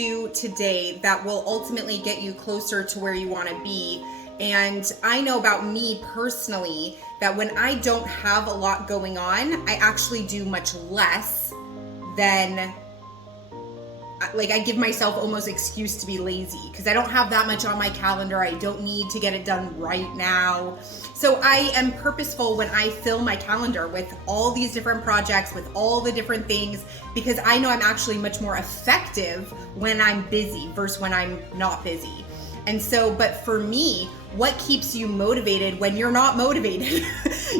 do today that will ultimately get you closer to where you want to be? And I know about me personally that when I don't have a lot going on, I actually do much less than, like, I give myself almost excuse to be lazy because I don't have that much on my calendar. I don't need to get it done right now. So I am purposeful when I fill my calendar with all these different projects, with all the different things, because I know I'm actually much more effective when I'm busy versus when I'm not busy. And so, but for me, what keeps you motivated when you're not motivated,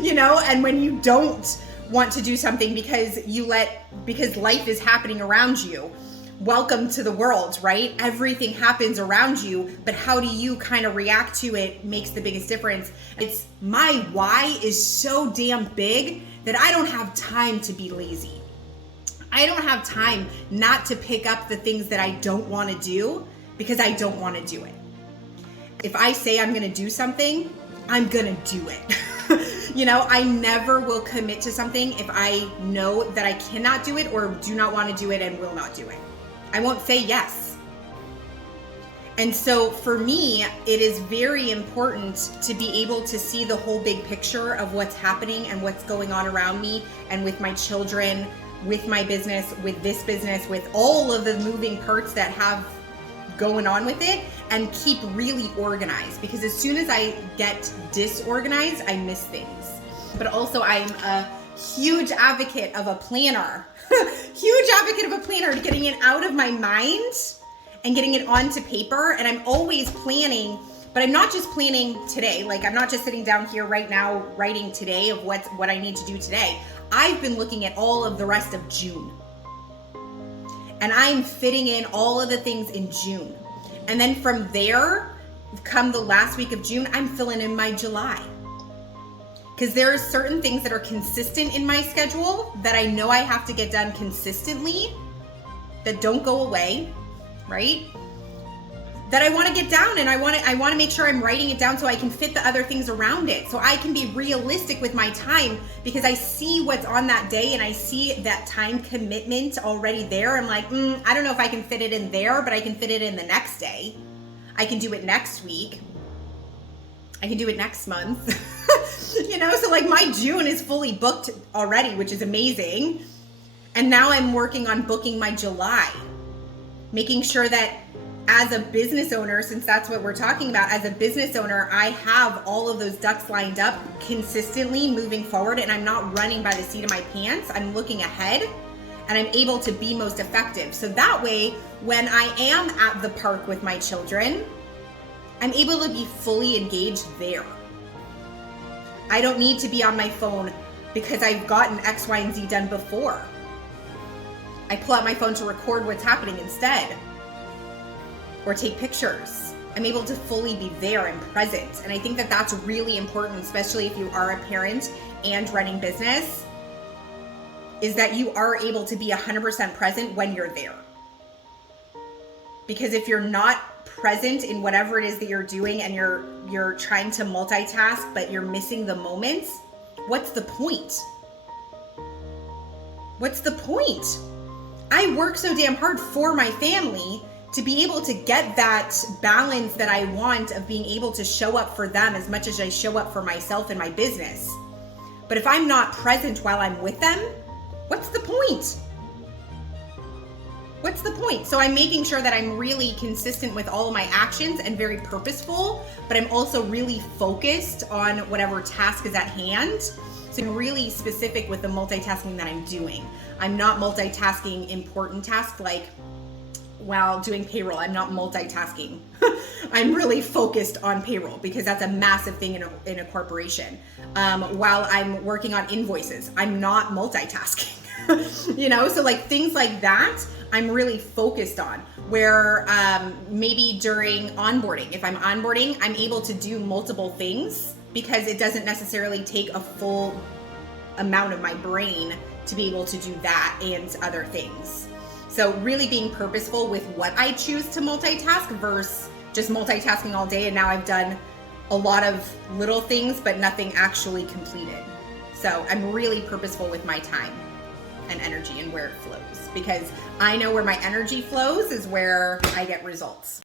and when you don't want to do something because life is happening around you? Welcome to the world, right? Everything happens around you, but how do you kind of react to it makes the biggest difference. It's my why is so damn big that I don't have time to be lazy. I don't have time not to pick up the things that I don't want to do because I don't want to do it. If I say I'm going to do something, I'm going to do it. I never will commit to something if I know that I cannot do it or do not want to do it and will not do it. I won't say yes. And so for me, it is very important to be able to see the whole big picture of what's happening and what's going on around me and with my children, with my business, with this business, with all of the moving parts that have going on with it, and keep really organized, because as soon as I get disorganized, I miss things. But also I'm a huge advocate of a planner. Huge advocate of a planner, getting it out of my mind and getting it onto paper. And I'm always planning, but I'm not just planning today. Like, I'm not just sitting down here right now writing today of what I need to do today. I've been looking at all of the rest of June. And I'm fitting in all of the things in June. And then from there, come the last week of June, I'm filling in my July. Because there are certain things that are consistent in my schedule that I know I have to get done consistently, that don't go away, right? That I want to get down, and I want to make sure I'm writing it down so I can fit the other things around it. So I can be realistic with my time, because I see what's on that day and I see that time commitment already there. I'm like, I don't know if I can fit it in there, but I can fit it in the next day. I can do it next week. I can do it next month. So like my June is fully booked already, which is amazing. And now I'm working on booking my July, making sure that as a business owner, since that's what we're talking about, as a business owner, I have all of those ducks lined up consistently moving forward, and I'm not running by the seat of my pants. I'm looking ahead and I'm able to be most effective. So that way, when I am at the park with my children, I'm able to be fully engaged there. I don't need to be on my phone because I've gotten X, Y, and Z done before. I pull out my phone to record what's happening instead, or take pictures. I'm able to fully be there and present. And I think that that's really important, especially if you are a parent and running business, is that you are able to be 100% present when you're there. Because if you're not present in whatever it is that you're doing and you're trying to multitask, but you're missing the moments, what's the point? What's the point? I work so damn hard for my family to be able to get that balance that I want of being able to show up for them as much as I show up for myself and my business. But if I'm not present while I'm with them, what's the point? What's the point? So I'm making sure that I'm really consistent with all of my actions and very purposeful, but I'm also really focused on whatever task is at hand. So I'm really specific with the multitasking that I'm doing. I'm not multitasking important tasks like while doing payroll. I'm not multitasking. I'm really focused on payroll because that's a massive thing in a corporation. While I'm working on invoices, I'm not multitasking. So like things like that, I'm really focused on. Where maybe during onboarding, if I'm onboarding, I'm able to do multiple things because it doesn't necessarily take a full amount of my brain to be able to do that and other things. So really being purposeful with what I choose to multitask versus just multitasking all day, and now I've done a lot of little things but nothing actually completed. So I'm really purposeful with my time and energy and where it flows. because I know where my energy flows is where I get results.